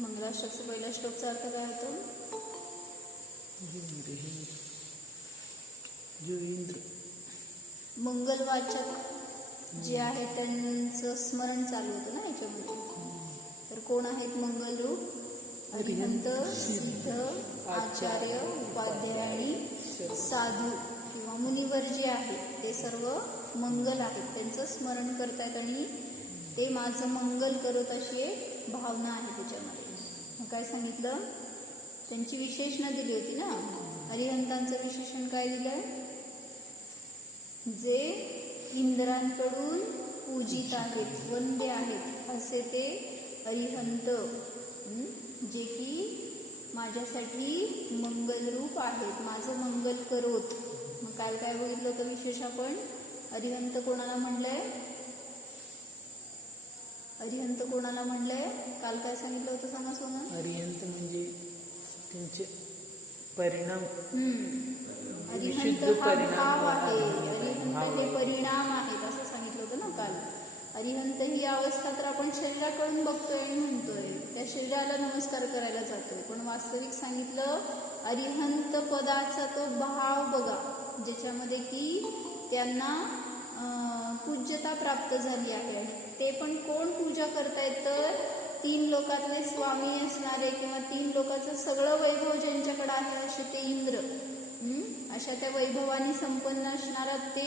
मंगलाष्टकचा पहिला श्लोकचा अर्थ काय होतो? मंगलवाचक जे आहे त्यांचं स्मरण चालू होतं ना याच्यामध्ये. तर कोण आहेत मंगलरूप? अरिहंत, सिद्ध, आचार्य, उपाध्याय आणि साधू किंवा मुनिवर जे आहेत ते सर्व मंगल आहेत. त्यांचं स्मरण करतायत आणि ते माझं मंगल करत अशी एक भावना आहे त्याच्यामध्ये. मग काय सांगितलं? त्यांची विशेषणं दिली होती ना. अरिहंतांचं विशेषण काय दिलं? जे इंद्रांकडून पूजित आहेत, वंद्य आहेत असे ते अरिहंत, जे की माझ्यासाठी मंगलरूप आहेत, माझं मंगल करोत. मग काय काय बघितलं होतं विशेष आपण? अरिहंत कोणाला म्हणलंय? अरिहंत कोणाला म्हणलंय? काल काय सांगितलं होतं सांगा सोना? अरिहंत म्हणजे त्यांचे परिणाम. अरिहंत हा भाव आहे, अरिहंत हे परिणाम आहेत असं सांगितलं होतं ना काल. अरिहंत ही अवस्था तर आपण शरीराकडून बघतोय आणि म्हणतोय, त्या शरीराला नमस्कार करायला जातोय, पण वास्तविक सांगितलं अरिहंत पदाचा तो भाव बघा, ज्याच्यामध्ये की त्यांना पूज्यता प्राप्त झाली आहे. आणि ते पण कोण पूजा करतायत? तर 3 लोकातले स्वामी असणारे किंवा 3 लोकांचं सगळं वैभव ज्यांच्याकडे आहे असे ते इंद्र, अशा त्या वैभवानी संपन्न असणारा ते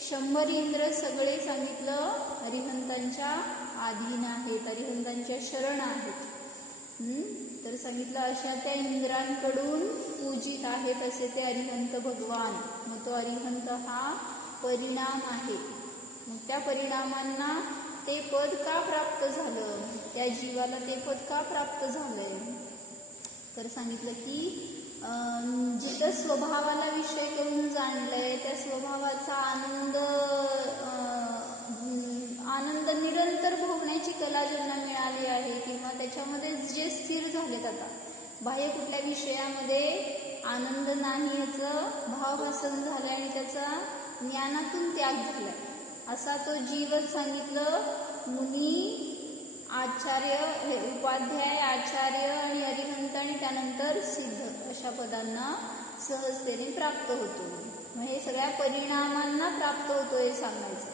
100 इंद्र सगळे सांगितलं अरिहंतांच्या अधीन आहेत, अरिहंतांच्या शरण आहेत. तर सांगितलं अशा त्या इंद्रांकडून पूजित आहेत असे ते अरिहंत भगवान. मग तो अरिहंत हा परिणाम आहे. मग त्या परिणामांना ते पद का प्राप्त झालं? त्या जीवाला ते पद का प्राप्त झालंय? तर सांगितलं की जिथं स्वभावाला विषय करून जाणलंय त्या स्वभावाचा आनंद निरंतर भोगण्याची कला ज्यांना मिळाली आहे किंवा त्याच्यामध्ये जे स्थिर झालेत, आता बाह्य कुठल्या विषयामध्ये आनंद नाही याचं भावभासन झालंय आणि त्याचा ज्ञानातून त्याग झालाय, असा तो जीवच सांगितलं मुनी, आचार्य, उपाध्याय, आचार्य आणि अरिहंत आणि त्यानंतर सिद्ध अशा पदांना सहजतेने प्राप्त होतो. मग हे सगळ्या परिणामांना प्राप्त होतो हे सांगायचं.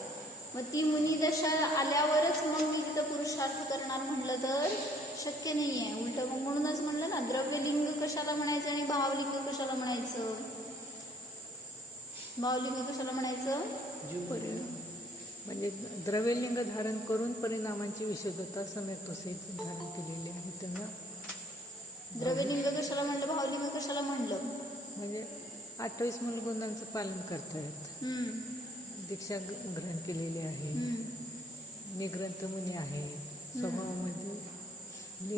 मग ती मुनिदशा आल्यावरच मग नित्य पुरुषार्थ करणार म्हटलं तर शक्य नाही आहे. उलट मग म्हणूनच म्हणलं ना, द्रव्यलिंग कशाला म्हणायचं आणि भावलिंग कशाला म्हणायचं? भावलिंग कशाला म्हणायचं? म्हणजे द्रव्यलिंग धारण करून परिणामांची विशुद्धता सम्यक सहित धारण केलेली आहे. त्यांना द्रव्यलिंग कशाला म्हणलं, भावलिंग कशाला म्हणलं? म्हणजे 28 मूलगुणांचं पालन करतायत, दीक्षा ग्रहण केलेली आहे, निग्रंथ मुनी आहे, स्वभावामध्ये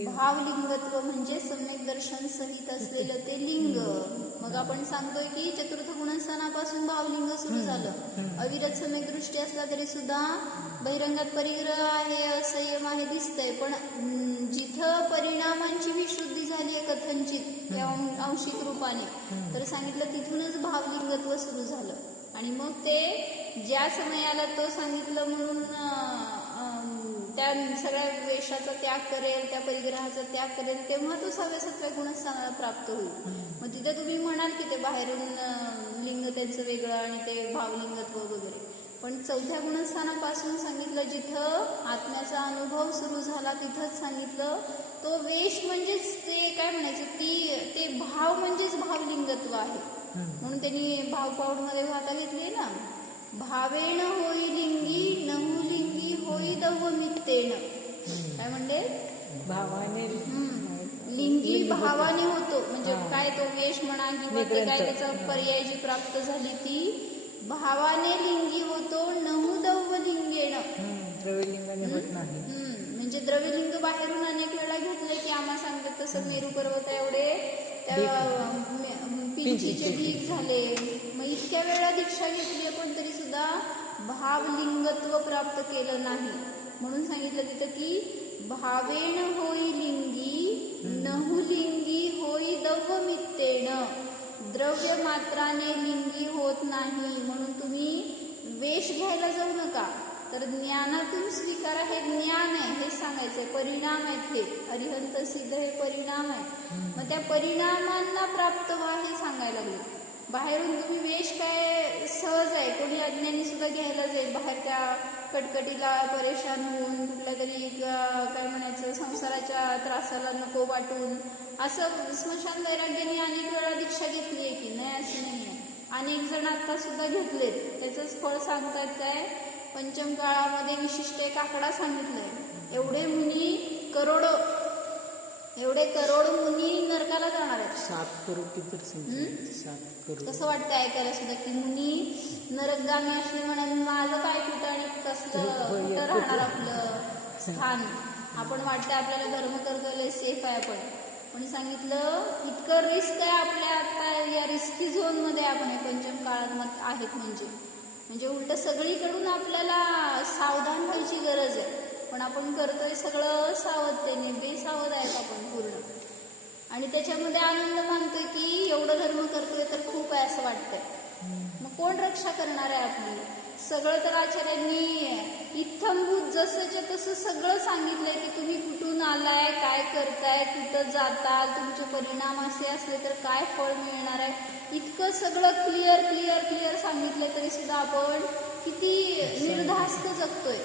भावलिंगत्व म्हणजे सम्यक दर्शन सहित असलेलं ते लिंग. मग आपण सांगतोय की चतुर्थ गुणस्थानापासून भावलिंग सुरू झालं. अविरत सम्यक दृष्टी असला तरी सुद्धा बहिरंगात परिग्रह आहे, असंयम आहे दिसतंय, पण जिथं परिणामांची विशुद्धी झाली आहे कथनचित अंशिक रूपाने, तर सांगितलं तिथूनच भावलिंगत्व सुरू झालं. आणि मग ते ज्या समयाला तो सांगितलं म्हणून त्या सगळ्या वेशाचा त्याग करेल, त्या परिग्रहाचा त्याग करेल, तेव्हा तो 6व्या 7व्या गुणस्थानाला प्राप्त होईल. मग तिथे तुम्ही म्हणाल की ते बाहेरून लिंग त्यांचं वेगळं आणि ते भावलिंगत्व वगैरे, पण 4थ्या गुणस्थानापासून सांगितलं जिथं आत्म्याचा अनुभव सुरू झाला तिथंच सांगितलं तो वेश म्हणजेच ते काय म्हणायचं ते भाव म्हणजेच भावलिंगत्व आहे. म्हणून त्यांनी भावपाऊडमध्ये भाता घेतली ना, भावेण होई लिंगी नहु लिंगी होई दवमित्तेन. काय म्हणले? भावाने लिंगी भावाने होतो, म्हणजे काय तो वेश म्हणा किंवा ते काय त्याचा पर्याय जी प्राप्त झाली ती भावाने लिंगी होतो नहु दवलिंगेण. द्रव्यलिंगाने होत नाही. म्हणजे द्रव्यलिंग बाहेरून अनेक वेळा घेतले की आम्हा सांगतात तसं मेरू पर्वत एवढे त्या पिंचीचे ढीक झाले. मग इतक्या वेळा दीक्षा घेतली पण तरी सुद्धा भावलिंगत्व प्राप्त केलं नाही. म्हणून सांगितलं तिथं की भावेण होई लिंगी नहु लिंगी होई दवमित्तेण. द्रव्य मात्राने लिंगी होत नाही. म्हणून तुम्ही वेश घ्यायला जाऊ नका, तर ज्ञानातून स्वीकारा. हे ज्ञान आहे हे सांगायचंय, परिणाम आहेत हे अरिहंत सिद्ध हे परिणाम आहे. मग त्या परिणामांना प्राप्त व्हा हे सांगायला लागले. बाहेरून तुम्ही वेश काय सहज आहे, कोणी अज्ञानी सुद्धा घ्यायला जाईल बाहेर त्या कटकटीला परेशान होऊन कुठल्या तरी काय म्हणायचं संसाराच्या त्रासाला नको वाटून असं स्मशान वैराग्याने अनेक वेळा दीक्षा घेतली आहे की नाही असं नाही आहे. अनेक जण आता सुद्धा घेतलेत, त्याचंच फळ सांगतात काय पंचम काळामध्ये विशिष्ट एक आकडा सांगितलाय. एवढे करोड मुनी नरकाला जाणार आहेत. 7 करोड किती 7 करोड. कसं वाटतं ऐकायला सुद्धा की मुनी नरकगामी असले म्हणून माझं काय कुठं आणि कसलं राहणार आपलं स्थान. आपण वाटतं आपल्याला धर्म करतोय सेफ आहे पण सांगितलं इतकं रिस्क आहे आपल्या आता या रिस्की झोन मध्ये आपण पंचम काळात आहेत. म्हणजे उलट सगळीकडून आपल्याला सावधान व्हायची गरज आहे, पण आपण करतोय सगळं सावधतेने, बेसावध आहेत आपण पूर्ण. आणि त्याच्यामध्ये आनंद मानतोय की एवढं धर्म करतोय तर खूप आहे असं वाटतंय. मग कोण रक्षा करणार आहे आपली? सगळं तर आचार्यांनी इत्थंभूत जसंच्या तसं सगळं सांगितलंय की तुम्ही कुठून आलाय, काय करताय, कुठं जाताल, तुमचे परिणाम असे असले तर काय फळ मिळणार आहे, इतकं सगळं क्लिअर सांगितलंय तरी सुद्धा आपण किती निर्धास्त जगतोय.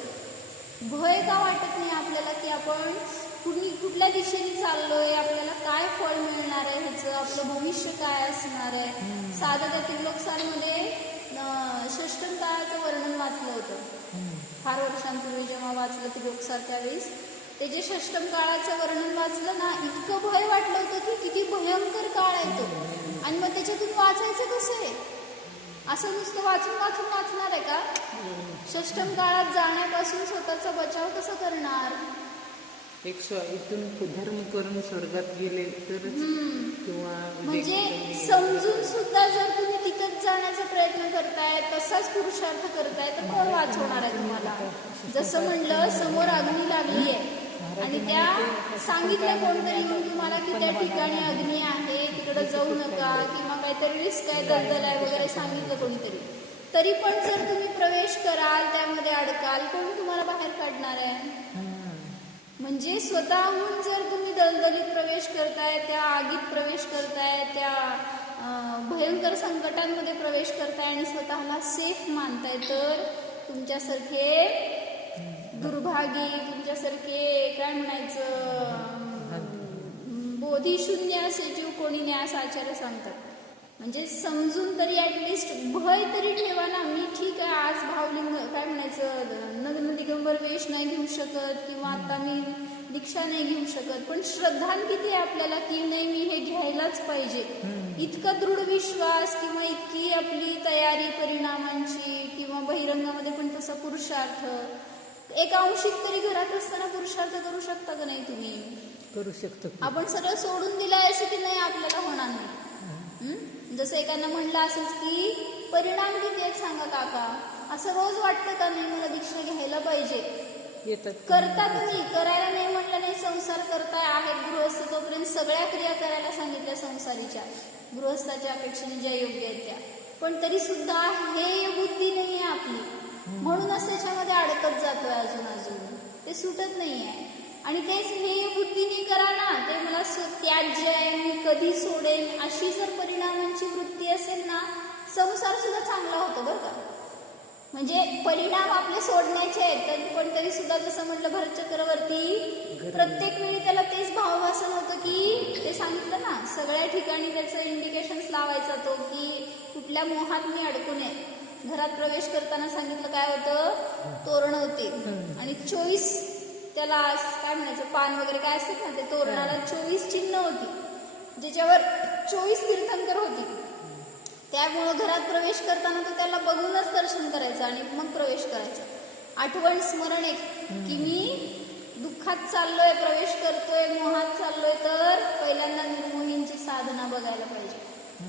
भय का वाटत नाही आपल्याला की आपण कुठल्या दिशेने चाललोय, आपल्याला काय फळ मिळणार आहे, ह्याचं आपलं भविष्य काय असणार आहे. साधं त्या त्रिलोकसारमध्ये षष्टम काळाचं वर्णन वाचलं होतं फार वर्षांपूर्वी जेव्हा वाचलं त्रिलोकसार त्यावेळेस ते जे षष्टम काळाचं वर्णन वाचलं ना, इतकं भय वाटलं होतं की किती भयंकर काळ आहे तो. आणि मग त्याच्यातून वाचायचं कसं आहे? असं नुसतं वाचून वाचणार आहे का? षष्टम काळात जाण्यापासून स्वतःचा बचाव कसं करणार? इथून धर्म करून स्वर्गात गेले तर किंवा म्हणजे समजून सुद्धा जर तुम्ही तिथंच जाण्याचा प्रयत्न करताय, तसाच पुरुषार्थ करताय तर कोण वाचवणार आहे तुम्हाला? जसं म्हणलं समोर अग्नी लागली आहे आणि त्या सांगितलं कोणतरी येऊन तुम्हाला की त्या ठिकाणी अग्नी आहे, तिकडे जाऊ नका किंवा काहीतरी रिस्क आहे, दलदल आहे वगैरे सांगितलं कोणीतरी, तरी पण जर तुम्ही प्रवेश कराल त्यामध्ये अडकाल, कोण तुम्हाला बाहेर काढणार आहे? म्हणजे स्वतःहून जर तुम्ही दलदलीत प्रवेश करताय, त्या आगीत प्रवेश करताय, त्या भयंकर संकटांमध्ये प्रवेश करताय आणि स्वतःला सेफ मानताय, तर तुमच्यासारखे दुर्भागी, तुमच्यासारखे काय म्हणायचं बोधिशून्य असे जीव कोणी नाही असं आचार्य सांगतात. म्हणजे समजून तरी ऍटलिस्ट भय तरी ठेवा ना. मी ठीक आहे आज भावलिंग काय म्हणायचं नग्न दिगंबर वेश नाही घेऊ शकत किंवा आता मी दीक्षा नाही घेऊ शकत, पण श्रद्धान किती आहे आपल्याला की नाही मी हे घ्यायलाच पाहिजे. इतका दृढ विश्वास किंवा इतकी आपली तयारी परिणामांची किंवा बहिरंगामध्ये पण तसा पुरुषार्थ, एक अंशिक तरी घरात असताना पुरुषार्थ करू शकता का नाही? तुम्ही करू शकतो. आपण सगळं सोडून दिलंय असं की नाही आपल्याला होणार नाही. जसं एकानं म्हणलं असंच की परिणाम किती आहेत सांगा काका, असं रोज वाटतं का नाही मला दीक्षा घ्यायला पाहिजे? करता तुम्ही, करायला नाही म्हणलं नाही, संसार करताय, आहेत गृहस्थ तोपर्यंत सगळ्या क्रिया करायला सांगितल्या संसारीच्या, गृहस्थाच्या अपेक्षेने ज्या योग्य आहेत त्या, पण तरी सुद्धा हे बुद्धी नाही आहे आपली, म्हणूनच त्याच्यामध्ये अडकत जातोय अजून. ते सुटत नाहीये. आणि ते स्नेहबुद्धीने करा ना, ते मला त्याज्य आहे, मी कधी सोडेन, अशी जर परिणामांची वृत्ती असेल ना, संसार सुद्धा चांगला होतो बरं का. म्हणजे परिणाम आपले सोडण्याचे आहेत, पण तरी सुद्धा जसं म्हटलं भरत चक्रवर्ती प्रत्येक वेळी त्याला तेच भावभासन होतं की ते सांगितलं ना, सगळ्या ठिकाणी त्याचं इंडिकेशन्स लावायचा तो की कुठल्या मोहात मी अडकू नये. घरात प्रवेश करताना सांगितलं काय होतं, तोरण होते आणि 24 त्याला काय म्हणायचं पान वगैरे काय असतात ना, ते तोरणाला 24 चिन्ह होती, ज्याच्यावर 24 तीर्थंकर होती. त्यामुळं घरात प्रवेश करताना तो त्याला बघूनच दर्शन करायचं आणि मग प्रवेश करायचा. आठवण स्मरण एक की मी दुःखात चाललोय, प्रवेश करतोय, मोहात चाललोय, तर पहिल्यांदा निर्मोहींची साधना बघायला पाहिजे.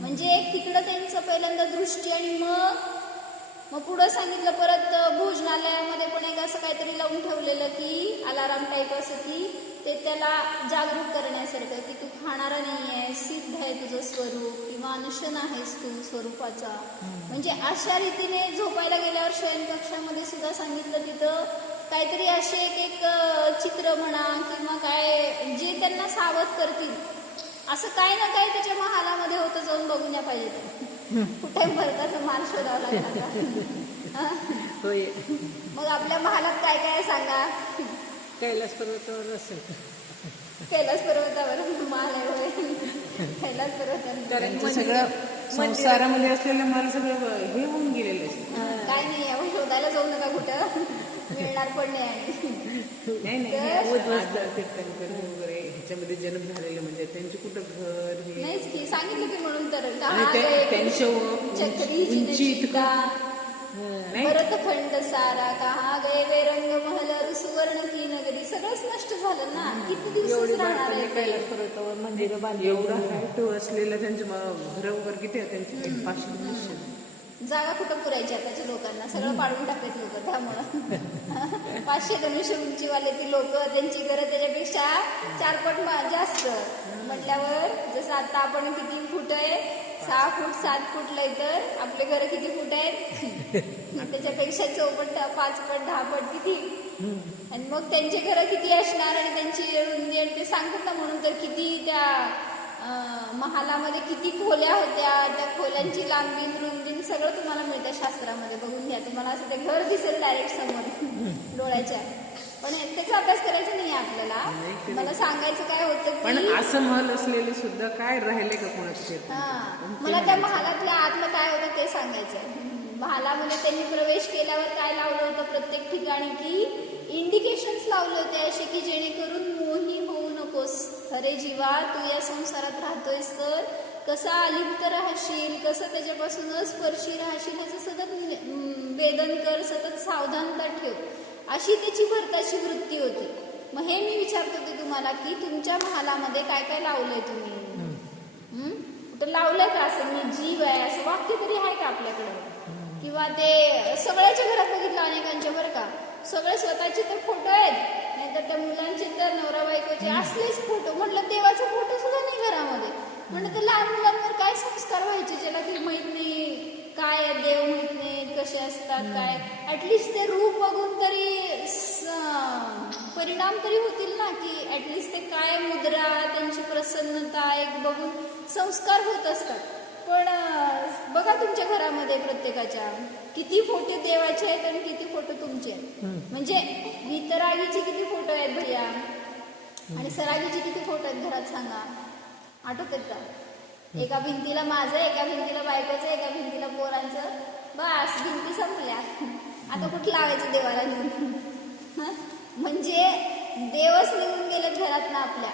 म्हणजे तिकडं त्यांचं पहिल्यांदा दृष्टी आणि मग पुढं सांगितलं परत भोजनालयामध्ये पण एक असं काहीतरी लावून ठेवलेलं की अलाराम टाईप असं की ते त्याला जागरूक करण्यासारखं की तू खाणारा नाही आहे, सिद्ध आहे तुझं स्वरूप किंवा अनशन आहेस तू स्वरूपाचा. म्हणजे अशा रीतीने झोपायला गेल्यावर शयनकक्षामध्ये सुद्धा सांगितलं तिथं काहीतरी असे एक चित्र म्हणा किंवा काय जे त्यांना सावध करतील, असं काही ना काही त्याच्या महालामध्ये होतं, जाऊन बघून या पाहिजे. कुठे भरताचा माल शोधावा लागला. होय. मग आपल्या महालात काय काय सांगा. कैलास पर्वतावर असेल, कैलास पर्वतावर माल आहे होय. कैलास पर्वतावर सगळं संसारामध्ये असलेलं माल सगळं हे होऊन गेलेलं आहे. काय नाही आपण शोधायला जाऊ नका, कुठं मिळणार पण नाही. तीर्थंकर वगैरे ह्याच्यामध्ये जन्म झालेले म्हणजे त्यांचे कुठं घर हे नाहीच की सांगितलं की म्हणून तर त्यांच्या उंची भरतखंड सारा कहा गए वे रंग महल सुवर्ण की नगरी, सगळंच नष्ट झालं ना. किती दिवस राहणार आहे कैलास पर्वतावर मंदिर बांधली, एवढं हाईट असलेलं त्यांचं घर वगैरे किती आहे त्यांचे 500 जागा कुठं पुरायची आताच्या लोकांना, सगळं पाडून टाकतात लोक. त्यामुळं 500-200 उंचीवाले ती लोक, त्यांची घरं त्याच्यापेक्षा 4 पट जास्त म्हटल्यावर, जसं आता आपण किती फूट आहे, 6 फूट 7 फूट लय, तर आपले घर किती फूट आहेत त्याच्यापेक्षा 4 पट 5 पट 10 पट किती. आणि मग त्यांचे घर किती असणार आणि त्यांची रुंदी आणि ते सांगतात ना, म्हणून तर किती त्या महालामध्ये किती खोल्या होत्या, त्या खोल्यांची लांबी रुंदी सगळं तुम्हाला मिळतं शास्त्रामध्ये, बघून घ्या. तुम्हाला असं ते घर दिसेल डायरेक्ट समोर डोळ्याच्या, पण त्याचा अभ्यास करायचा नाही आपल्याला. मला सांगायचं काय होतं पण की असं महल असलेले सुद्धा काय राहिले का कोणाचे. मला त्या महालातल्या आतलं काय होतं ते सांगायचं. महालामध्ये त्यांनी प्रवेश केल्यावर काय लावलं होतं प्रत्येक ठिकाणी की इंडिकेशन्स लावले होते असे की जेणेकरून मोही होऊ नकोस. अरे जीवा, तू या संसारात राहतोयस तर कसा अलिप्त राहशील, कसं त्याच्यापासून अस्पर्शी राहशील, ह्याचं सतत वेदन कर, सतत सावधानता ठेव, अशी त्याची भरताची वृत्ती होती. मग हे मी विचारत होते तुम्हाला की तुमच्या महालामध्ये काय काय लावलंय तुम्ही, कुठं लावलंय का असं मी जीव आहे असं वाक्य तरी आहे का आपल्याकडे. किंवा ते सगळ्याच्या घरात बघितलं अनेकांच्या, बरं का, सगळे स्वतःचे तर फोटो आहेत, नाहीतर त्या मुलांचे तर नवरा बायकोचे असलेच फोटो. म्हटलं देवाचा फोटो सुद्धा नाही घरामध्ये. म्हटलं तर लहान मुलांवर काय संस्कार व्हायचे, ज्याला की माहित नाही काय देव, माहित नाही कसे असतात काय, ऍटलिस्ट ते रूप बघून तरी परिणाम तरी होतील ना, की ऍटलिस्ट ते काय मुद्रा, त्यांची प्रसन्नता एक बघून संस्कार होत असतात. पण बघा तुमच्या घरामध्ये प्रत्येकाच्या किती फोटो देवाचे आहेत आणि किती फोटो तुमचे आहेत. म्हणजे वितरागीचे किती फोटो आहेत भैया आणि सरागीचे किती फोटो आहेत घरात, सांगा. आठवत आहेत का? एका भिंतीला माझं, एका भिंतीला बायकोचं, एका भिंतीला पोरांचं, बस भिंती संपल्या. आता कुठं लावायचं देवाला नेऊन. म्हणजे देवच निघून गेले घरात ना आपल्या.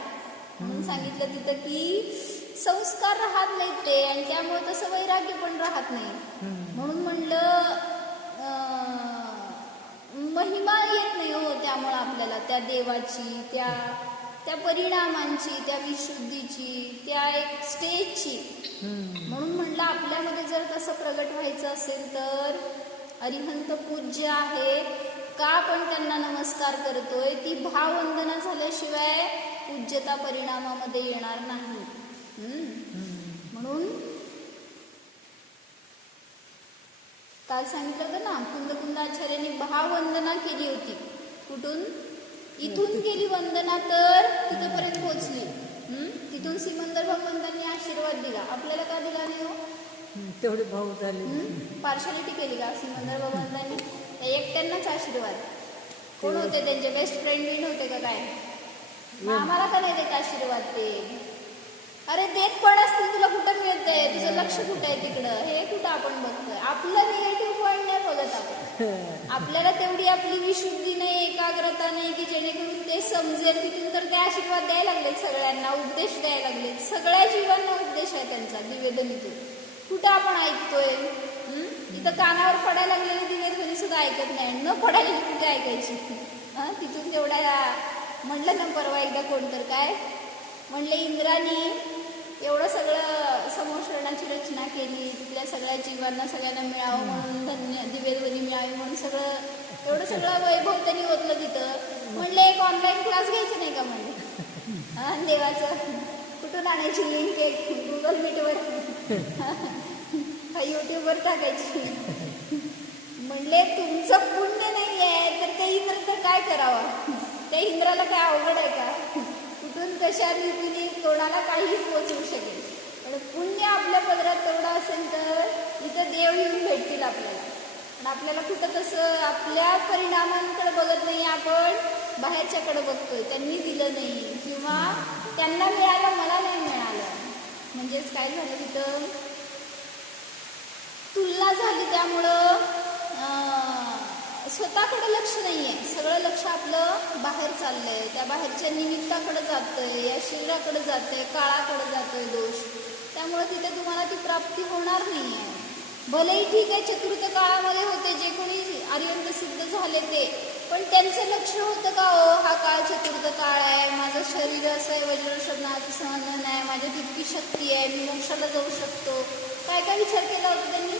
म्हणून सांगितलं तिथं की संस्कार राहत नाहीत ते, आणि त्यामुळे तसं वैराग्य पण राहत नाही. म्हणून म्हणलं महिमा येत नाही हो त्यामुळं आपल्याला त्या देवाची, त्या परिणामांची, त्या विशुद्धीची, त्या एक स्टेजची. म्हणून म्हणलं आपल्यामध्ये जर तसं प्रगट व्हायचं असेल तर अरिहंत पूज्य आहे का, आपण त्यांना नमस्कार करतोय, ती भाववंदना झाल्याशिवाय पूज्यता परिणामामध्ये येणार नाही. म्हणून काल सांगितलं होतं ना, कुंदकुंदाचार्यांनी भाववंदना केली होती. कुठून? इथून केली वंदना तर तिथपर्यंत पोहोचली. तिथून सिमंदर भगवंतांनी आशीर्वाद दिला. आपल्याला का दिला नाही हो? तेवढे भाऊ झाले. पार्शालिटी केली का सिमंदर भगवंतांनी? त्या एकट्यांनाच आशीर्वाद. कोण होते त्यांचे बेस्ट फ्रेंड बिन होते का काय? मग आम्हाला का नाही देत आशीर्वाद ते? अरे देत पण असतील, तुला कुठं मिळतंय? तुझं लक्ष कुठं आहे तिकडं? हे कुठं आपण बघतोय? आपलं निगेटिव्ह पॉईंट नाही बघत आपण. आपल्याला तेवढी आपली विशुद्धी नाही, एकाग्रता नाही की जेणेकरून ते समजेल. तिथून तर ते आशीर्वाद द्यायला लागलेत सगळ्यांना, उपदेश द्यायला लागलेत. सगळ्या जीवांना उपदेश आहे त्यांचा दिवेध्वनीतून. कुठं आपण ऐकतोय? इथं कानावर पडायला लागलेली दिवेध्वनी सुद्धा ऐकत नाही. न पडायला कुठे ऐकायची? तिथून तेवढ्या म्हणलं ना परवा एकदा कोणतर काय म्हणले, इंद्रानी एवढं सगळं समोश्रणाची रचना केली, तिथल्या सगळ्या जीवांना सगळ्यांना मिळावं म्हणून, धन्य दिवेध्वनी मिळावी म्हणून सगळं एवढं सगळं वैभव त्यांनी ओतलं तिथं. म्हणले एक ऑनलाईन क्लास घ्यायचं नाही का म्हणले? देवाचं कुठून आणायची लिंक? एक गुगल मीटवर युट्यूबवर टाकायची. म्हणले तुमचं पुण्य नाही आहे तर ते इंद्र तर काय करावं? त्या इंद्राला काय अवघड आहे का? कुठून कशा रीतीने कोणाला काही पोचवू शकेल. पण पुण्य आपल्या पदरात तेवढं असेल तर इथं देव येऊन भेटतील आपल्याला. पण आपल्याला कुठं तसं आपल्या परिणामांकडे बघत नाही, आपण बाहेरच्याकडे बघतोय. त्यांनी दिलं नाही किंवा त्यांना मिळालं, मला नाही मिळालं. म्हणजेच काय झालं तिथं? तुलना झाली. त्यामुळं स्वतःकडे लक्ष नाहीये, सगळं लक्ष आपलं बाहेर चाललंय. त्या बाहेरच्या निमित्ताकडे जातंय, या शरीराकडे जातंय, काळाकडे जातोय दोष. त्यामुळे तिथे तुम्हाला ती प्राप्ती होणार नाहीये. भलेही ठीक आहे चतुर्थ काळामध्ये होते जे कोणी आर्यंत सिद्ध झाले ते, पण त्यांचं लक्ष होतं का हो हा काळ चतुर्थ काळ आहे, माझं शरीर असं आहे, वज्रशब्दाचं सहन आहे, माझ्यात इतकी शक्ती आहे, मी मोक्षाला जाऊ शकतो. काय काय विचार केला होता त्यांनी?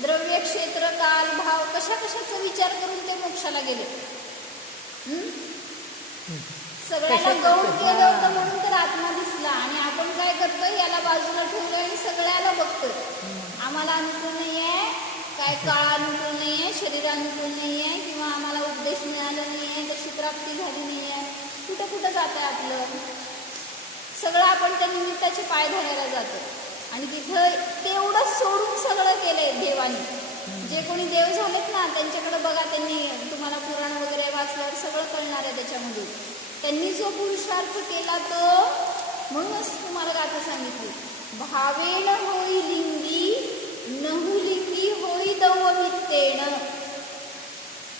द्रव्य, क्षेत्र, काल, भाव, कशा कशाचा विचार करून ते मोक्षाला गेले. सगळ्यांना गौण केलं होतं म्हणून तर आत्मा दिसला. आणि आपण काय करतोय? याला बाजूला ठेवलं आणि सगळ्याला बघतोय. आम्हाला अनुकूल नाही आहे, काय काळ अनुकूल नाही आहे, शरीर अनुकूल नाही आहे, किंवा आम्हाला उपदेश मिळाला नाही आहे, तशी प्राप्ती झाली नाही आहे. कुठं कुठं जात आहे आपलं सगळं? आपण त्या निमित्ताचे पाय धरायला जातो. आणि तिथं तेवढं सोडून सगळं केलंय देवाने. जे कोणी देव झालेत ना त्यांच्याकडे बघा, त्यांनी तुम्हाला पुराण वगैरे वाचल्यावर सगळं कळणार आहे त्याच्यामधून. त्यांनी जो पुरुषार्थ केला तो, म्हणूनच तुम्हाला गाथा सांगितली, भावेन होई लिंगी नहु लिंगी होई दौवमित्तेन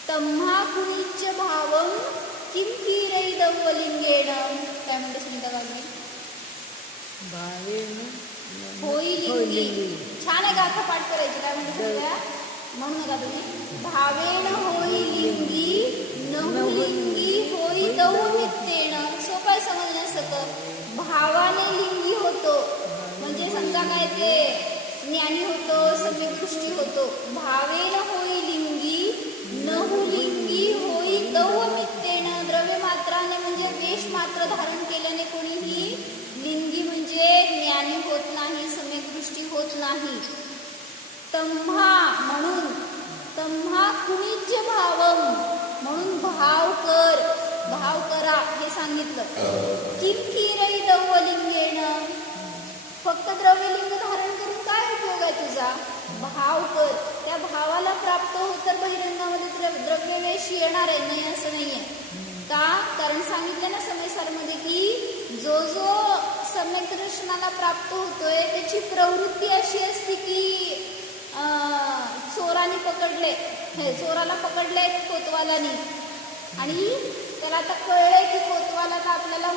तम्हा कुनिच्च भावम किम तीरै दौवलिंगेन. काय म्हणते सुनीता गावणे? भावेन होई लिंगी. छान आहे, गाथा पाठ करायची. काय म्हणते सगळ्या म्हणू नका तुम्ही. भावेन होई लिंगी नहु लिंगी होई दौवमित्तेन. सोपं समजण्यासारखं. भावाने लिंगी होतो म्हणजे समजा काय ते ज्ञानी होतो, सम्यक दृष्टी होतो. भावेन होई लिंगी नहु लिंगी होई दौवमित्तेन. द्रव्य मात्राने म्हणजे वेश मात्र धारण केल्याने कोणीही लिंगी म्हणजे ज्ञानी होत नाही, सम्यक दृष्टी होत नाही. तम्हा म्हणून, तम्हा कुनिज्य भावम म्हणून भाव कर, भाव करा हे सांगितलं. किम कीरै दौवलिंगेन. फक्त द्रव्यलिंग धारण करून काय उपयोग आहे तुझा? भाव कर. त्या भावाला प्राप्त होत तर बहिरंगामध्ये द्रव्यवेश येणार आहे, नाही असं नाहीये का? कारण सांगितलं ना समयसारमध्ये की जो जो सम्यक दर्शनाला प्राप्त होतोय त्याची प्रवृत्ती अशी असते की चोराने पकडले, चोराला पकडले कोतवालानी, आणि त्याला आता कळलंय की कोतवाला आपल्याला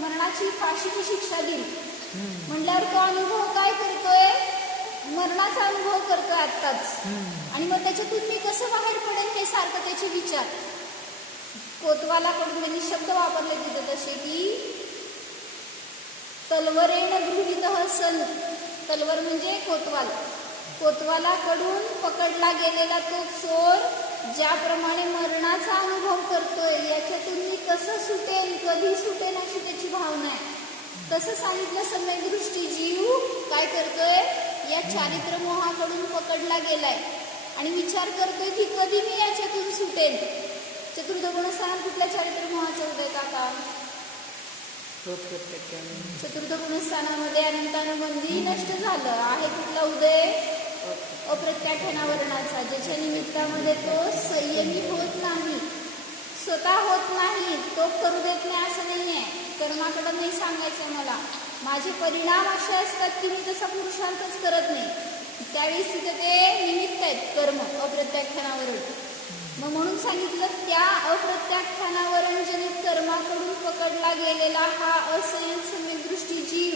मरणाची फाशीची शिक्षा दिली म्हटल्यावर तो अनुभव काय करतोय? मरणाचा अनुभव करतोय आत्ताच. आणि मग त्याच्यातून मी कसं बाहेर पडेल हे सारखं त्याचे विचार. कोतवालाकडून त्यांनी शब्द वापरले तिथे तसे की तलवरेण गृहीतः सन. तलवर म्हणजे कोतवाल. कोतवालाकडून पकडला गेलेला तो चोर ज्याप्रमाणे मरणाचा अनुभव करतोय, याच्यातून मी कसं सुटेल, कधी सुटेल अशी त्याची भावना आहे. तसं सांगितलं सम्यक दृष्टी जीव काय करतोय? या चारित्र मोहाकडून पकडला गेलाय आणि विचार करतोय की कधी मी याच्यातून सुटेल. चतुर्थ गुणस्थानात कुठल्या चारित्र्य मोहाचं उदय काका? चतुर्थ गुणस्थानामध्ये अनंतानुबंधी नष्ट झालं आहे. कुठला उदय? अप्रत्याख्यानावरणाचा, ज्याच्या निमित्तामध्ये तो संयमी होत नाही, स्वतः होत नाही, तो करू देत नाही असं नाही आहे. कर्माकडं नाही सांगायचं मला. माझे परिणाम असे असतात की मी तसा पुरुषार्थच करत नाही, त्यावेळेस तिथे ते निमित्त आहेत कर्म अप्रत्याख्यानावरण. मग म्हणून सांगितलं त्या अप्रत्याख्यानावरण जनित कर्माकडून पकडला गेलेला हा असंयम सम्यक दृष्टी जीव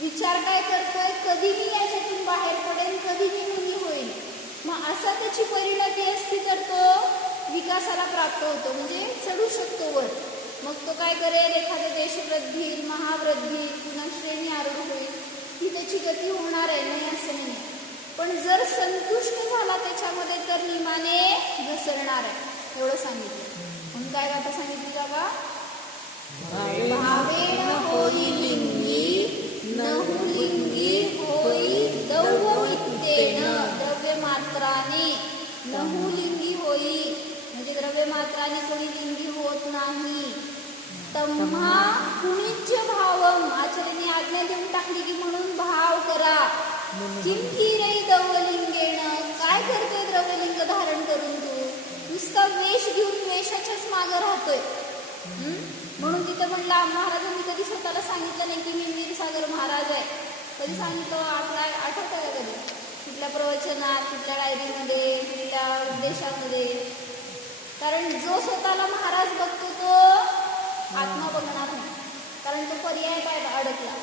विचार काय करतोय, कधी मी याच्यातून बाहेर पडेन, कधी मी मुनी होईल. मग असा त्याची परिणती असती तर तो विकासाला प्राप्त होतो, म्हणजे चढू शकतो वर. मग तो काय करेल, एखाद्या देशवृद्धी महावृद्धी पुन्हा श्रेणी आरूढ होईल, ही त्याची गती होणार आहे, नाही असं नाही. पण जर संतुष्ट झाला त्याच्यामध्ये तर निमाने घसरणार आहे, एवढं सांगितलं. म्हणून काय गाथा सांगितली बाबा? भावेन होई लिंगी नहुलिंगी होई दौवमित्तेन, द्रव्य मात्राने नहुलिंगी होई, म्हणजे द्रव्य मात्राने कोणी लिंगी होत नाही. तम्हा कुणीच भावम, आचार्याने आज्ञा देऊन टाकली की म्हणून भाव करा. किम किरै दौवलिंगेण, काय करतोय द्रव्यलिंग धारण करून तू? नुसता वेश घेऊन वेशाच्याच मागं राहतोय. म्हणून तिथं म्हणला महाराजांनी कधी स्वतःला सांगितलं नाही की मी मीरसागर महाराज आहे. कधी सांगितलं आपल्याला आठवतं का कधी? कुठल्या प्रवचनात, कुठल्या डायरीमध्ये, कुठल्या उपदेशामध्ये? कारण जो स्वतःला महाराज बघतो तो आत्मा बघणार नाही, कारण तो पर्याय काय अडकला.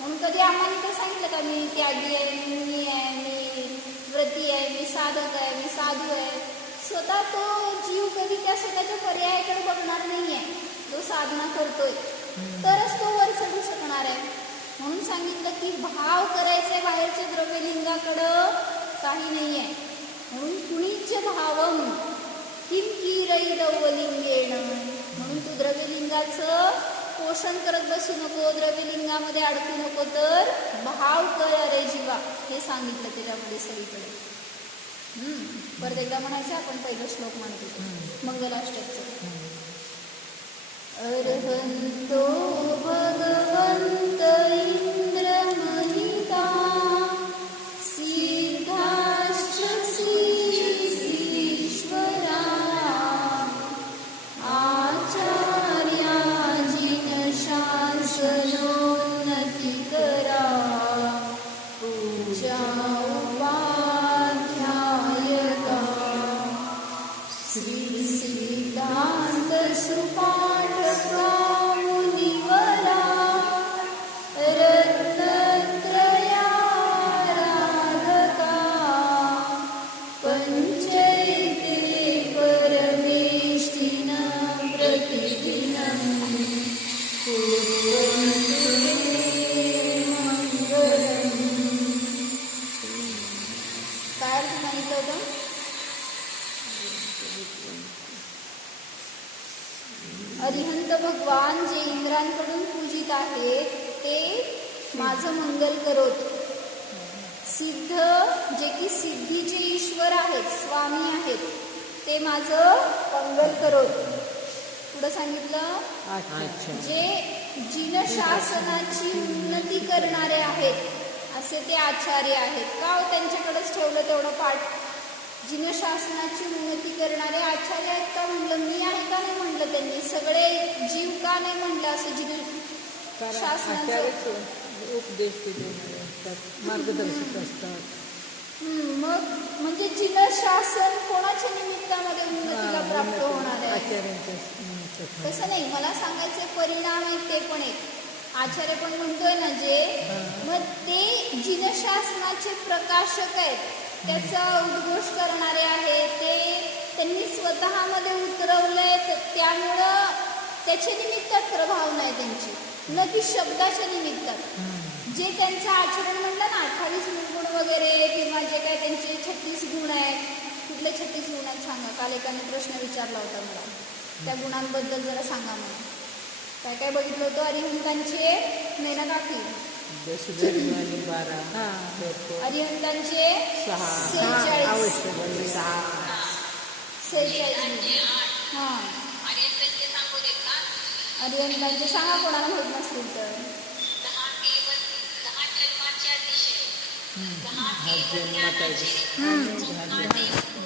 म्हणून कधी आम्हाला ते सांगितलं का मी त्यागी आहे, मी मुनी आहे, मी व्रती आहे, मी साधक आहे, मी साधू आहे? स्वतः तो जीव कधी त्या स्वतःच्या पर्यायाकडे बघणार नाही आहे. जो साधना करतोय तरच तो वर चढू शकणार आहे. म्हणून सांगितलं की भाव करायचे बाहेरच्या द्रव्यलिंगाकडं काही नाही आहे. म्हणून कुणीच भावम किम किरै दौवलिंगेण, म्हणून तू द्रव्यलिंगाचं पोषण करत बसू नको, द्रव्यलिंगामध्ये अडकू नको, तर भाव कर रे जीवा, हे सांगितलं त्याच्यामध्ये सगळीकडे. परत एकदा म्हणायचं आपण पहिला श्लोक म्हणत होतो मंगलाष्टकचं. अर्हन्तो भगवन्त इंद्रमहिता सिद्धाश्च सिद्धीश्वरा आचार्या जिनशासनोन्नतिकरा पूजा उपाध्यायका श्री सिद्धान्त सुपाठका मुनिवरा रत्नत्रयाराधका पंचैते परमेष्टिन प्रतिदिनं कुर्वन्तु मे मंगलम्. काय अर्थ सांगितलं होतं? अरिहंत भगवान जे इंद्रांकडून पूजित आहेत ते माझं मंगल करोत. सिद्ध जे की सिद्धीचे ईश्वर आहेत, स्वामी आहेत, ते माझं मंगल करोत. पुढं सांगितलं जे जिनशासनाची उन्नती करणारे आहेत असे ते आचार्य आहेत. का त्यांच्याकडेच ठेवलं तेवढं पाठ? जिनशासनाची उन्नती करणारे आचार्य आहेत का म्हणलं? मी आहे का नाही म्हणलं त्यांनी? सगळे जीव का नाही म्हणलं असं जिन शासनाचं उपदेश देणारे असतात, मार्गदर्शक असतात. मग म्हणजे जिनशासन कोणाच्या निमित्तामध्ये उन्नतीला प्राप्त होणार आहे? आचार्यांच्या तसं नाही, मला सांगायचे परिणाम आहेत ते पण एक आचार्य पण म्हणतोय ना जे, मग ते जिनशासनाचे प्रकाशक आहेत, त्याचा उद्घोष करणारे आहेत, ते त्यांनी स्वतःमध्ये उतरवलंय, त्यामुळं त्याच्या निमित्तात प्रभाव नाही त्यांची, न की शब्दाच्या निमित्तात. जे त्यांचं आचरण म्हणलं ना 28 गुण वगैरे किंवा जे काय त्यांचे 36 गुण आहेत, कुठले 36 गुण आहेत सांगा? काल एकाने प्रश्न विचारला होता मला, त्या गुणांबद्दल जरा सांगा मला. काय काय बघितलं होतं? अरिहंतांचे मेनकाठी 12, अरिहंतांचे 46 गुण. हां अरिहंतांचे सांगू देत का? अरिहंतांचे सांगा कोणाला माहीत नसतील तर. 10 जन्माच्या दिशे, 10 जन्माचा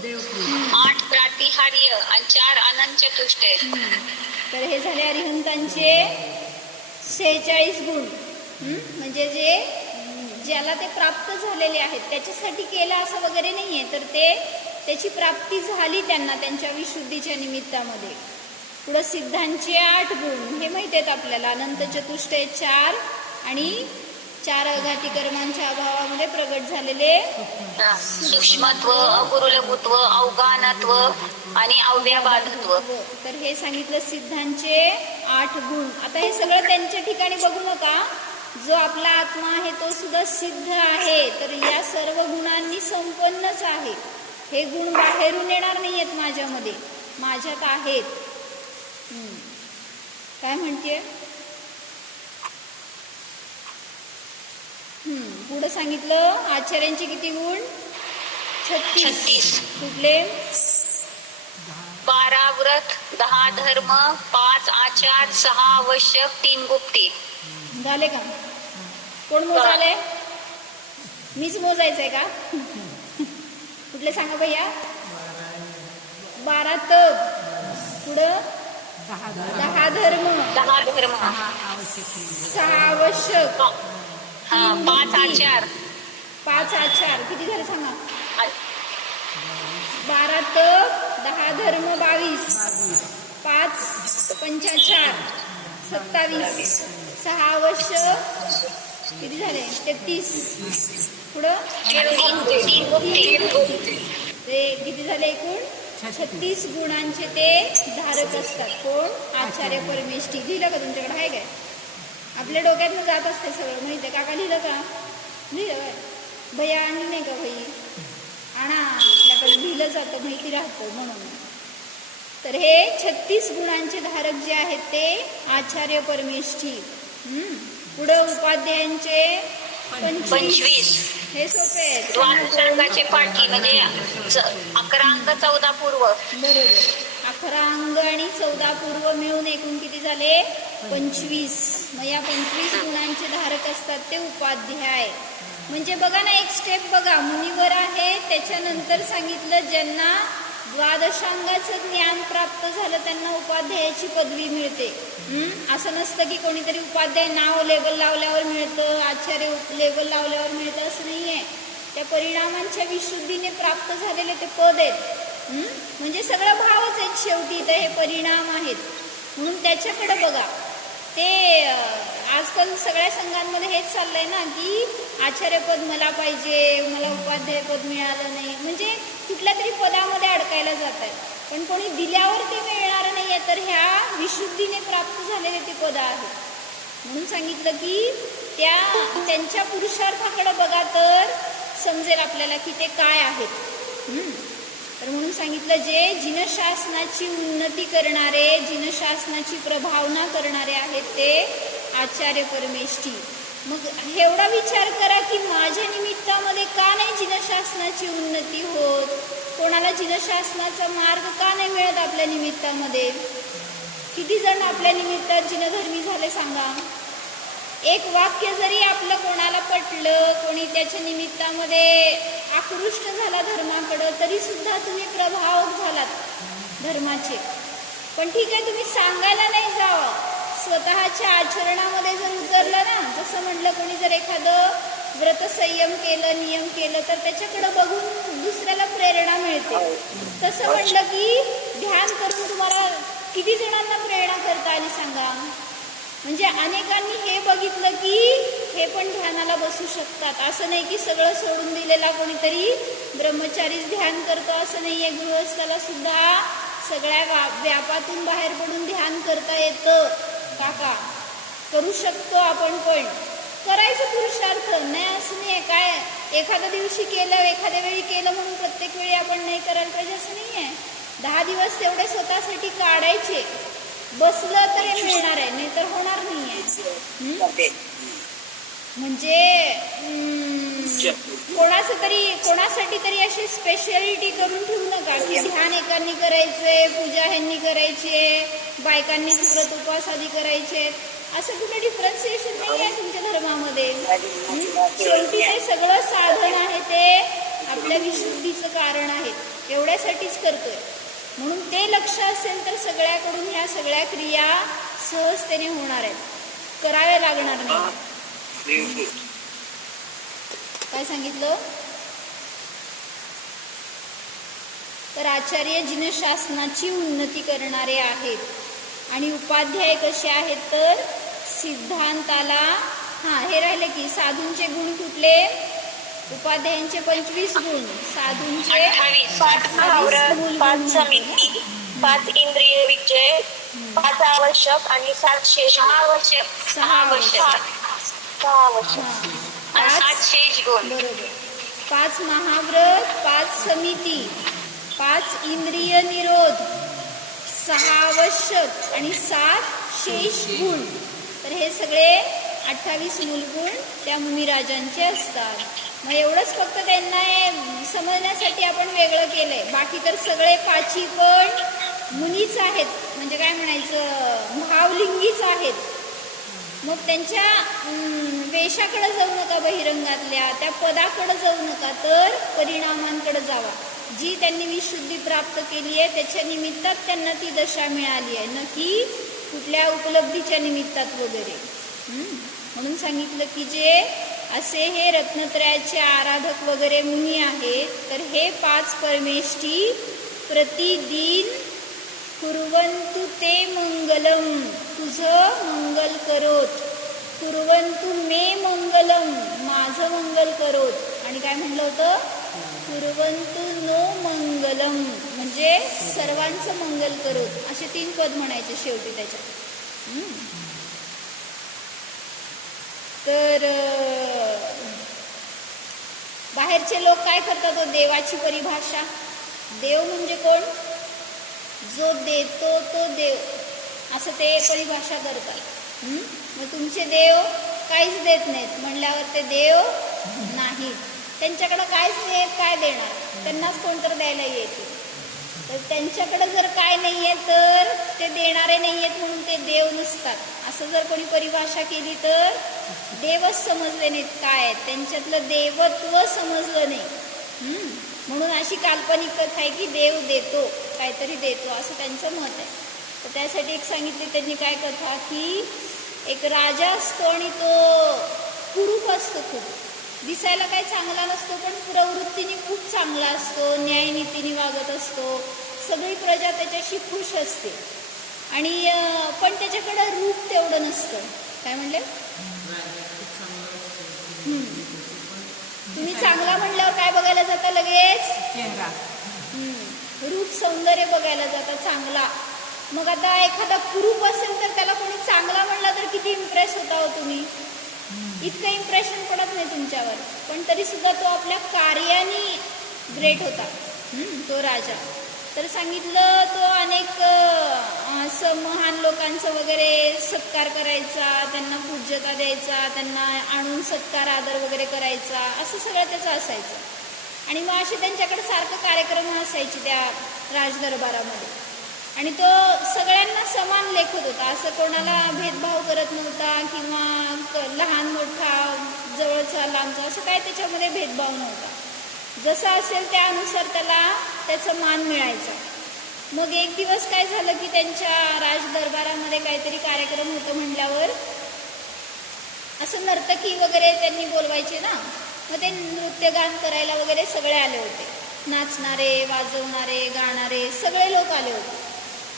देवकृत 8 प्रातिहार्य आणि 4 अनंत चतुष्टय. तर हे झाले अरिहंतांचे 46 गुण. म्हणजे ज्याला ते प्राप्त झालेले आहेत त्याच्यासाठी केलं असं वगैरे नाही आहे, तर त्याची प्राप्ती झाली त्यांना त्यांच्या विशुद्धीच्या निमित्तामध्ये. पुढं सिद्धांचे 8 गुण हे माहिती आहेत आपल्याला. अनंत चतुष्टय 4 आणि 4 अघाती कर्मांच्या अभावामध्ये प्रगट झालेले सूक्ष्मत्व, अगुरुलभुत्व, अवगानत्व आणि अव्याबाधत्व. तर हे सांगितलं सिद्धांचे 8 गुण. आता हे सगळं त्यांच्या ठिकाणी बघू नका. जो आपला आत्मा आहे तो सुद्धा सिद्ध आहे, तर या सर्व गुणांनी संपन्नच आहे. हे गुण बाहेरून येणार नाही आहेत माझ्यामध्ये, माझ्यात आहेत. काय म्हणते? पुढं सांगितलं आचार्यांचे किती गुण? 36. कुठले? 12 व्रत, 10 धर्म, 5 आचार, 6 आवश्यक, 3 गुप्ती. झाले का? कोण मोजाले? मीच मोजायचंय का? कुठले सांगा भैया? 12 तप, पुढं 10 धर्म, 10 धर्म, 6 आवश्यक, 5 आचार, 5 आचार. किती झाले सांगा? 12 तप, 10 धर्म 22, 5 पंचाचार 27, 6 आवश्यक किती झाले? 33. पुढं 3 गुप्ती. ते किती झाले एकूण? 36 गुणांचे ते धारक असतात. कोण? आचार्य परमेष्ठी. लिहिलं का तुमच्याकडे? आहे काय? आपल्या डोक्यातनं जात असते सगळं, माहिती आहे. काका लिहिलं का? लिहिलं काय? भैया आणली नाही का? भई आणा, आपल्याकडे लिहिलं जातं, माहिती राहतं म्हणून. तर हे 36 गुणांचे धारक जे आहेत ते आचार्य परमेष्ठी. पुढं उपाध्यायांचे 25. हे सोपे आहेत. द्वादशांगाचे पाठी म्हणजे 11 अंक 14 पूर्व. बरोबर. 11 अंग आणि 14 पूर्व मिळून एकूण किती झाले? 25. मग या 25 गुणांचे धारक असतात ते उपाध्याय. म्हणजे बघा ना, एक स्टेप बघा. मुनिवर आहे, त्याच्यानंतर सांगितलं ज्यांना द्वादशांगाचं ज्ञान प्राप्त झालं त्यांना उपाध्यायाची पदवी मिळते. असं नसतं की कोणीतरी उपाध्याय नाव लेबल लावल्यावर मिळतं, आचार्य लेबल लावल्यावर मिळतं, असं नाही आहे. त्या परिणामांच्या विशुद्धीने प्राप्त झालेले ते पद आहेत. म्हणजे सगळं भावच आहेत शेवटी, तर हे परिणाम आहेत. म्हणून त्याच्याकडे बघा. ते आजकाल सगळ्या संघांमध्ये हेच चाललंय ना की आचार्यपद मला पाहिजे, मला उपाध्यायपद मिळालं नाही, म्हणजे कुठल्या तरी पदामध्ये अडकायला जात आहे. पण कोणी दिल्यावर ते मिळणार नाही आहे, तर ह्या विशुद्धीने प्राप्त झालेले ते पद आहेत. म्हणून सांगितलं की त्यांच्या पुरुषार्थाकडे बघा तर समजेल आपल्याला की ते काय आहेत. तर म्हणून सांगितलं जे जिनशासनाची उन्नती करणारे, जिनशासनाची प्रभावना करणारे आहेत ते आचार्य परमेष्ठी. मग एवढा विचार करा की माझ्या निमित्तामध्ये का नाही जिनशासनाची उन्नती होत? कोणाला जिनशासनाचा मार्ग का नाही मिळत आपल्या निमित्तामध्ये? किती जण आपल्या निमित्तात जिनधर्मी झाले सांगा? एक वाक्य जरी आपलं कोणाला पटलं, कोणी त्याच्या निमित्तामध्ये आकृष्ट झाला धर्माकडं, तरी सुद्धा तुम्ही प्रभावक झालात धर्माचे. पण ठीक आहे, तुम्ही सांगायला नाही जावं, स्वतःच्या आचरणामध्ये जर उतरलं ना, जसं म्हटलं कोणी जर एखादं व्रतसंयम केलं, नियम केलं, तर त्याच्याकडं बघून दुसऱ्याला प्रेरणा मिळते. तसं म्हटलं की ध्यान करून तुम्हाला किती जणांना प्रेरणा करता आली सांगा? म्हणजे अनेकांनी हे बघितलं की हे पण ध्यानाला बसू शकतात. असं नाही की सगळं सोडून दिलेला कोणीतरी ब्रह्मचारीच ध्यान करतो, असं नाही आहे. गृहस्थाला सुद्धा सगळ्या व्यापातून बाहेर पडून ध्यान करता येतं. काका करू शकतो आपण, पण करायचं पुरुषार्थ नाही असं नाही आहे. काय एखाद्या दिवशी केलं, एखाद्या वेळी केलं म्हणून प्रत्येक वेळी आपण नाही करायला पाहिजे असं नाही आहे. 10 दिवस तेवढे स्वतःसाठी काढायचे. बसलं तर हे मिळणार आहे, नाही तर होणार नाही आहे. म्हणजे कोणासाठी तरी अशी स्पेशालिटी करून ठेवू नका की ध्यान एकांनी करायचंय, पूजा ह्यांनी करायची, बायकांनी व्रत उपवास आदी करायचे, असं कुठे डिफरन्सिएशन नाही आहे तुमच्या धर्मामध्ये. शेवटी ते सगळं साधन आहे, ते आपल्या विशुद्धीचं कारण आहे, एवढ्यासाठीच करतोय. म्हणून ते लक्ष असेल तर सगळ्याकडून ह्या सगळ्या क्रिया सहजतेने होणार आहेत, कराव्या लागणार नाही. काय सांगितलं? तर आचार्य जिनशासनाची उन्नती करणारे आहेत आणि उपाध्याय कसे आहेत तर सिद्धांताला, हे राहिले की साधूंचे गुण कुठले? उपाध्यायांचे 25 गुण, साधूंचे 28, 5 समिती, 5 इंद्रिय विजय, 5 आवश्यक आणि 7 शेष. 6 आवश्यक आणि 7 शेष गुण. बरोबर. 5 महाव्रत, 5 समिती, 5 इंद्रिय निरोध, 6 आवश्यक आणि 7 शेष गुण. तर हे सगळे 28 मूलगुण त्या मुनिराजांचे असतात. मग एवढंच फक्त त्यांना हे समजण्यासाठी आपण वेगळं केलंय. बाकी तर सगळे 5ही पण मुनीच आहेत, म्हणजे काय म्हणायचं, भावलिंगीच आहेत. मग त्यांच्या वेशाकडे जाऊ नका, बहिरंगातल्या त्या पदाकडे जाऊ नका, तर परिणामांकडे जावा. जी त्यांनी विशुद्धी प्राप्त केली आहे त्याच्या निमित्तात त्यांना ती दशा मिळाली आहे, न की कुठल्या उपलब्धीच्या निमित्तात वगैरे. म्हणून सांगितलं की जे असे हे रत्नत्रयाचे आराधक वगैरे मुनी आहेत, तर हे 5 परमेष्ठी प्रतिदिन कुर्वन्तु ते मंगलम, तुझं मंगल करोत, कुर्वन्तु मे मंगलम, माझं मंगल करोत. आणि काय म्हणलं होतं? कुर्वन्तु नो मंगलम, म्हणजे सर्वांचं मंगल करोत. असे 3 पद म्हणायचे शेवटी त्याच्यात. तर बाहेरचे लोक काय करतात? देवाची परिभाषा, देव म्हणजे कोण? जो देतो तो देव, असं ते परिभाषा करतात. मग तुमचे देव काहीच देत नाहीत म्हणल्यावर ते देव नाहीत. त्यांच्याकडे काहीच नाही, काय देणार? त्यांनाच कोणतर द्यायला येते. तर त्यांच्याकडे जर काय नाही आहे तर ते देणारे नाही आहेत म्हणून ते देव नसतात. असं जर कोणी परिभाषा केली तर देवच समजले नाहीत काय आहेत, त्यांच्यातलं देवत्व समजलं नाही. म्हणून अशी काल्पनिक कथा आहे की देव देतो, काहीतरी देतो, असं त्यांचं मत आहे. तर त्यासाठी एक सांगितली त्यांनी काय कथा, की एक राजा असतो आणि तो कुरूप असतो, खूप दिसायला काही चांगला नसतो, पण प्रवृत्तीने खूप चांगला असतो, न्यायनीतीने वागत असतो, सगळी प्रजा त्याच्याशी खुश असते. आणि पण त्याच्याकडं रूप तेवढं नसतं. काय म्हणले? तुम्ही चांगला म्हणल्यावर काय बघायला जाता? लगेच चेहरा, रूप सौंदर्य बघायला जाता, चांगला. मग आता एखादा कुरूप असेल तर त्याला कोणी चांगला म्हणला तर किती इम्प्रेस होता हो तुम्ही? इतकं इम्प्रेशन पडत नाही तुमच्यावर, पण तरी सुद्धा तो आपल्या कार्याने ग्रेट होता तो राजा. तर सांगितलं तो अनेक असं महान लोकांचं वगैरे सत्कार करायचा, त्यांना पूज्यता द्यायचा, त्यांना आणून सत्कार आदर वगैरे करायचा, असं सगळं त्याचं असायचं. आणि मग असे त्यांच्याकडे सारखं कार्यक्रम असायचे त्या राजदरबारामध्ये. आणि तो सगळ्यांना समान लेखत होता, असं कोणाला भेदभाव करत नव्हता किंवा लहान मोठा जवळचा लांबचा असं काय त्याच्यामध्ये भेदभाव नव्हता. जसं असेल त्यानुसार त्याला त्याचा मान मिळायचा. मग एक दिवस काय झालं की त्यांच्या राजदरबारामध्ये काहीतरी कार्यक्रम होतं म्हणल्यावर असं नर्तकी वगैरे त्यांनी बोलवायचे ना, मग ते नृत्यगान करायला वगैरे सगळे आले होते, नाचणारे, वाजवणारे, गाणारे सगळे लोक आले होते.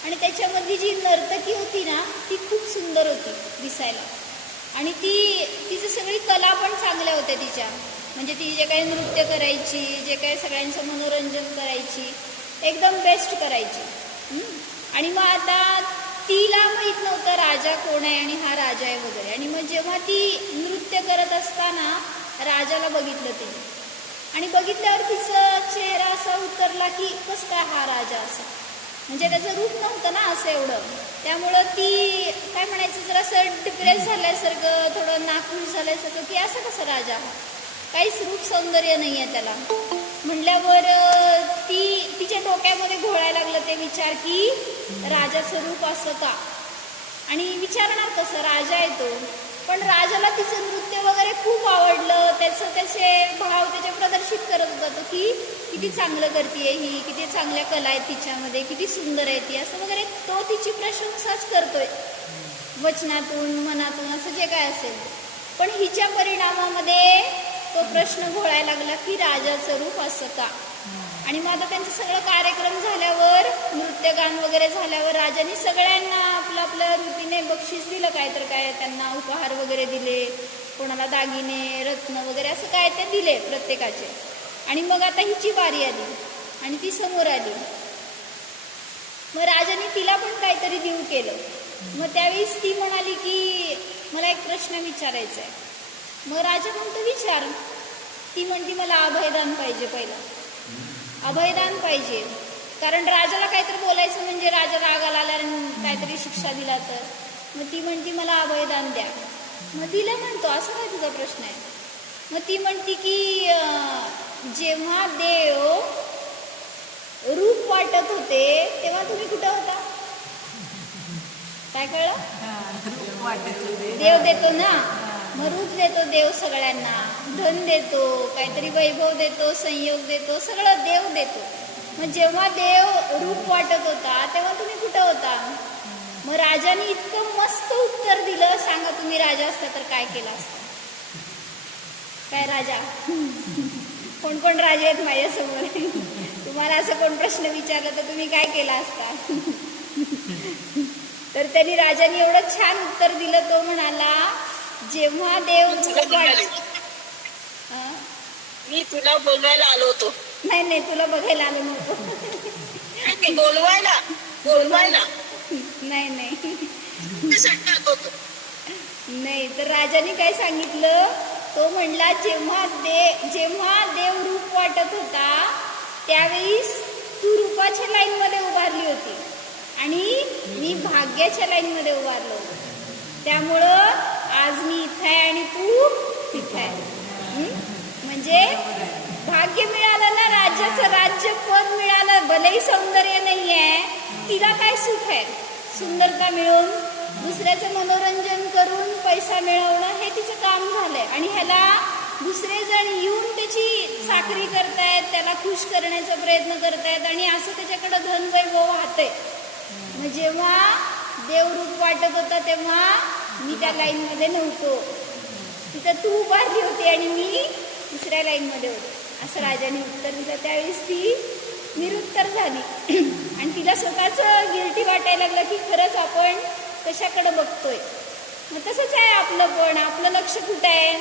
आणि त्याच्यामधली जी नर्तकी होती ना ती खूप सुंदर होती दिसायला, आणि तिची सगळी कला पण चांगल्या होत्या तिच्या, म्हणजे ती जे काही नृत्य करायची, जे काही सगळ्यांचं मनोरंजन करायची, एकदम बेस्ट करायची. आणि मग आता तिला माहीत नव्हतं राजा कोण आहे आणि हा राजा आहे वगैरे. आणि मग जेव्हा ती नृत्य करत असताना राजाला बघितलं तिने, आणि बघितल्यावर तिचा चेहरा असा उतरला की कसं काय हा राजा असा, म्हणजे त्याचं रूप नव्हतं ना असं एवढं. त्यामुळं ती काय म्हणायचं जरा असं डिप्रेस झाल्यासारखं, थोडं नाखुश झाल्यासारखं की असं कसं राजा हा. काहीच रूप सौंदर्य नाही आहे त्याला. म्हणल्यावर तिच्या डोक्यामध्ये घोळायला लागलं ते विचार की राजाचं रूप असं का. आणि विचारणार कसं, राजा आहे तो. पण राजाला तिचं नृत्य वगैरे खूप आवडलं, त्याचे भाव त्याचे प्रदर्शित करत होता तो की किती चांगलं करते ही, किती चांगल्या कला आहेत तिच्यामध्ये, किती सुंदर आहे ती, असं वगैरे तो तिची प्रशंसाच करतोय वचनातून मनातून असं जे काय असेल. पण हिच्या परिणामामध्ये तो प्रश्न घोळायला लागला की राजाचं रूप असं का. आणि मग आता त्यांचं सगळं कार्यक्रम झाल्यावर, नृत्यगान वगैरे झाल्यावर राजाने सगळ्यांना आपल्या रीतीने बक्षीस दिलं, काय तर काय त्यांना उपहार वगैरे दिले, कोणाला दागिने रत्न वगैरे असं काय ते दिले प्रत्येकाचे. आणि मग आता हिची वारी आली आणि ती समोर आली. मग राजाने तिला पण काहीतरी देऊ केलं. मग त्यावेळेस ती म्हणाली की मला एक प्रश्न विचारायचा आहे. मग राजा म्हणतो विचार. ती म्हणती मला अभयदान पाहिजे, पहिलं अभयदान पाहिजे. कारण राजाला काहीतरी बोलायचं म्हणजे राजा रागाला आल्यावर काहीतरी शिक्षा दिला तर. मग ती म्हणती मला अभयदान द्या. मग दिलं म्हणतो, असं काय तुझा प्रश्न आहे. मग ती म्हणती की जेव्हा देव रूप वाटत होते तेव्हा तुम्ही कुठं होता. काय कळलं, देव देतो ना, मग रूप देतो देव सगळ्यांना, धन देतो, काहीतरी वैभव देतो, संयोग देतो, सगळं देव देतो. मग जेव्हा देव रूप वाटत होता तेव्हा तुम्ही कुठं होता. मग राजाने इतकं मस्त उत्तर दिलं, सांगा तुम्ही राजा असता तर काय केलं असतं. काय राजा, कोण कोण राजे आहेत माझ्यासमोर, तुम्हाला असं कोण प्रश्न विचारला तर तुम्ही काय केला असता. तर त्यांनी राजाने एवढं छान उत्तर दिलं. तो म्हणाला जेव्हा देव मी तुला बोलवायला आलो होतो. नाही तुला बघायला आलो नव्हतो. बोलवायला नाही. तर राजाने काय सांगितलं, तो म्हणला जेव्हा देव रूप वाटत होता त्यावेळेस तू रूपाच्या लाईन मध्ये उभारली होती आणि मी भाग्याच्या लाईन मध्ये उभारलो होतो. त्यामुळं आज मी इथं आहे आणि तू तिथं आहे. म्हणजे भाग्य मिळालं ना, राज्याचं राज्य पद मिळालं, भलेही सौंदर्य नाही आहे, तिला काय सुख आहे. सुंदरता मिळवून दुसऱ्याचं मनोरंजन करून पैसा मिळवणं हे तिचं काम झालंय. आणि ह्याला दुसरे जण येऊन त्याची साखरी करतायत, त्याला खुश करण्याचा प्रयत्न करतायत आणि असं त्याच्याकडं धन वैभव वाहतंय. मग जेव्हा देवरूप वाटत होता तेव्हा मी त्या लाईनमध्ये नव्हतो, तिथं तू उभारली होती आणि मी दुसऱ्या लाईनमध्ये होते, असं राजाने उत्तर दिलं. त्यावेळेस ती निरुत्तर झाली आणि तिला स्वतःचं गिल्टी वाटायला लागलं की खरंच आपण कशाकडे बघतोय. मग तसंच आहे आपलं पण, आपलं लक्ष कुठं आहे,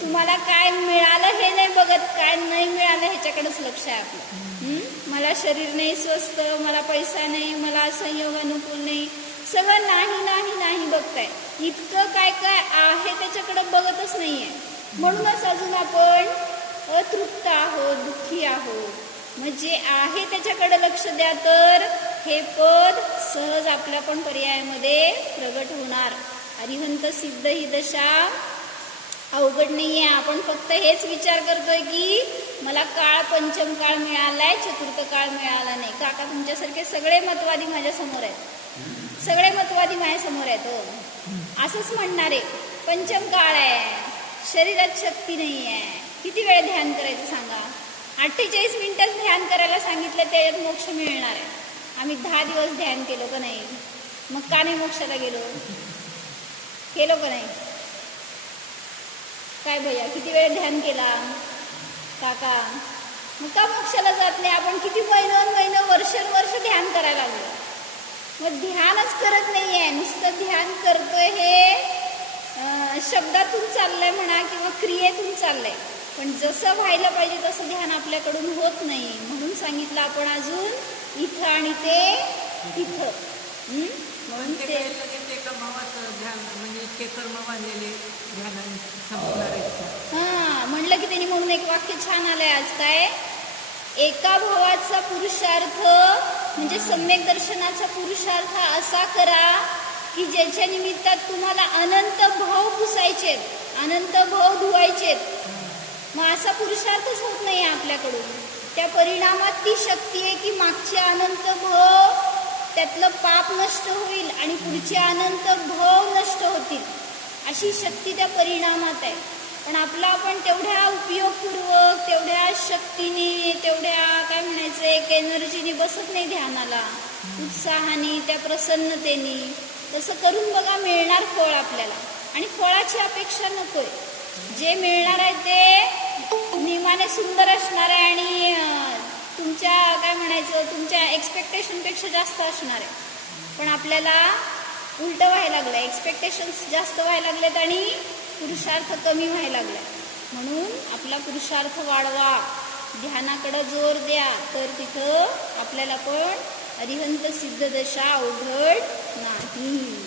तुम्हाला काय मिळालं हे नाही बघत, काय नाही मिळालं ह्याच्याकडेच लक्ष आहे आपलं. मला शरीर नाही स्वस्थ, मला पैसा नाही, मला संयोग अनुकूल नाही, सगळं नाही बघताय. इतकं काय काय आहे त्याच्याकडे बघतच नाहीये. म्हणूनच अजून आपण अतृप्त आहोत, दुःखी आहोत. मग जे आहे त्याच्याकडे लक्ष द्या तर हे पद सहज आपल्या पण पर्यायामध्ये प्रगट होणार. अरिहंत सिद्ध ही दशा अवघड नाहीये. आपण फक्त हेच विचार करतोय की मला काळ पंचम काळ मिळालाय, चतुर्थ काळ मिळाला नाही. काका तुमच्यासारखे सगळे मतवादी माझ्या समोर आहेत, सगळे मतवादी माझ्या समोर आहेत. हो असंच म्हणणारे, पंचम काळ आहे, शरीरात शक्ती नाही आहे, किती वेळ ध्यान करायचं सांगा. 48 मिनिटच ध्यान करायला सांगितलं, त्याच्यात मोक्ष मिळणार आहे. आम्ही 10 दिवस ध्यान केलो का नाही, मग का नाही मोक्षाला गेलो, केलो का नाही. काय भैया किती वेळ ध्यान केला काका, मग का मोक्षाला जात नाही. आपण किती महिनं वर्ष ध्यान करायला लागलो, मग ध्यानच करत नाहीये. नुसतं ध्यान करतोय हे शब्दातून चाललंय म्हणा किंवा क्रियेतून चाललंय, पण जसं व्हायला पाहिजे तसं ध्यान आपल्याकडून होत नाही. म्हणून सांगितलं आपण अजून इथं आणि ते तिथं. म्हणून ते म्हणलं की त्यांनी म्हणून एक वाक्य छान आलंय आज, काय एका भावाचा पुरुषार्थ म्हणजे सम्यक दर्शनाचा पुरुषार्थ असा करा की ज्याच्या निमित्तात तुम्हाला अनंत भाव पुसायचेत, अनंत भाव धुवायचेत. मग असा पुरुषार्थच होत नाही आपल्याकडून. त्या परिणामात ती शक्ती आहे की मागचे अनंत भव त्यातलं पाप नष्ट होईल आणि पुढचे अनंत भव नष्ट होतील, अशी शक्ती त्या परिणामात आहे. पण आपण तेवढ्या उपयोगपूर्वक, तेवढ्या शक्तीने, तेवढ्या काय म्हणायचं एक एनर्जीने बसत नाही ध्यानाला, उत्साहाने, त्या प्रसन्नतेने. तसं करून बघा, मिळणार फळ आपल्याला. आणि फळाची अपेक्षा नकोय. जे मिळणार आहे ते नियमाने सुंदर असणार आहे आणि तुमच्या काय म्हणायचं तुमच्या एक्सपेक्टेशनपेक्षा जास्त असणार आहे. पण आपल्याला उलटं व्हायला लागलं, एक्सपेक्टेशन्स जास्त व्हायला लागलेत आणि पुरुषार्थ कमी व्हायला लागला. म्हणून आपला पुरुषार्थ वाढवा, ध्यानाकडे जोर द्या, तर तिथं आपल्याला पण अरिहंत सिद्ध दशा अवघड नाही.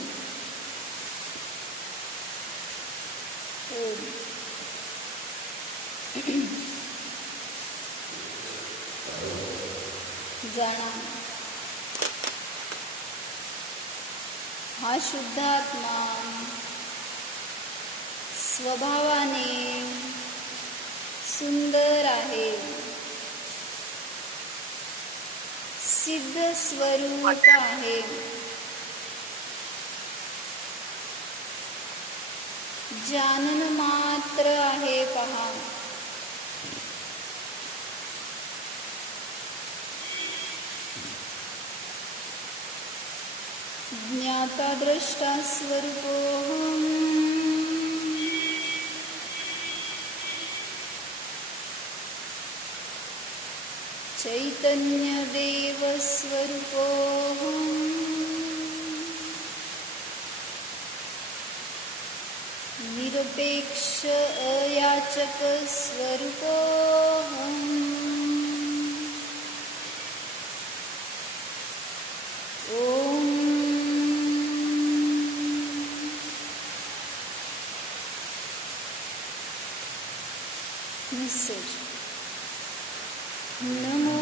जाणा हा शुद्ध आत्मा स्वभावाने सुंदर आहे, सिद्ध स्वरूप आहे. जानन मात्र आहे पहा. ज्ञाता द्रष्टा स्वरूपोऽहम्. चैतन्य देव स्वरूपोऽहम्. निरपेक्ष अयाचक स्वरूपोऽहम्. ओम मेसेज. नमो